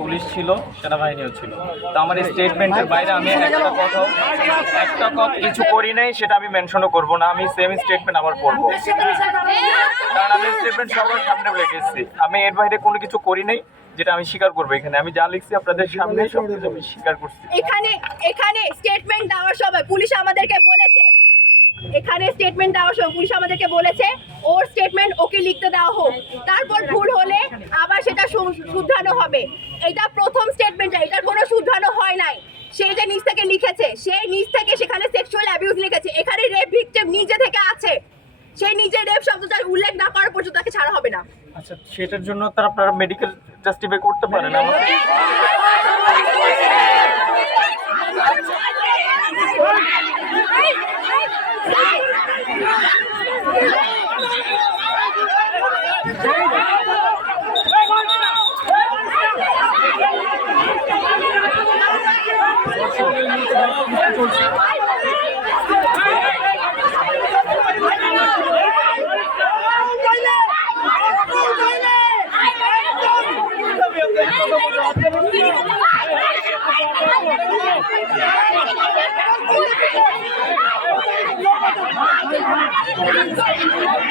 Police ছিল, সেনাবাহিনীও ছিল। তো আমার স্টেটমেন্টের বাইরে আমি একটা কথা একটা কথা কিছু করি নাই, সেটা আমি মেনশনও করব না। আমি সেম স্টেটমেন্ট আবার করব কারণ আমি স্টেটমেন্ট সবার সামনে রেখেছি আমি এর বাইরে কোনো কিছু করি নাই, যেটা আমি স্বীকার করব এখানে। আমি যা লিখছি আপনাদের সামনে, সব কিছু আমি স্বীকার করছি। এখানে এখানে স্টেটমেন্ট দেওয়ার সময় পুলিশ আমাদেরকে বলেছে। এখানে স্টেটমেন্ট দেওয়ার সময় পুলিশ আমাদেরকে বলেছে ওর স্টেটমেন্ট ওকে লিখতে দেওয়া হোক। তারপর ভুল হলে আবার সেটা শুধরানো হবে। এটা প্রথম স্টেটমেন্ট এটার কোনো শুধরানো হয় নাই। সে যে নিজ থেকে লিখেছে সে নিজ থেকে সেখানে সেক্সুয়াল অ্যাবিউজ লিখেছে। এখানে রেপ ভিকটিম নিজে থেকে আছে। সে নিজে রেপ শব্দটা উল্লেখ না করার পর্যন্ত তাকে ছাড়া হবে না। আচ্ছা সেটার জন্য তার আপনারা মেডিকেল জাস্টিফাই করতে পারেন Yeah! আমাকে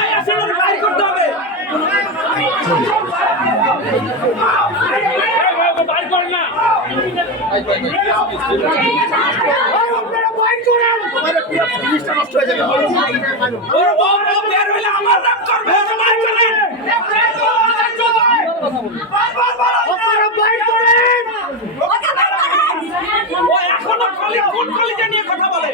করতে হবে। আমার রাগ করবে এখনও কলি কোন কলিজা নিয়ে কথা বলে?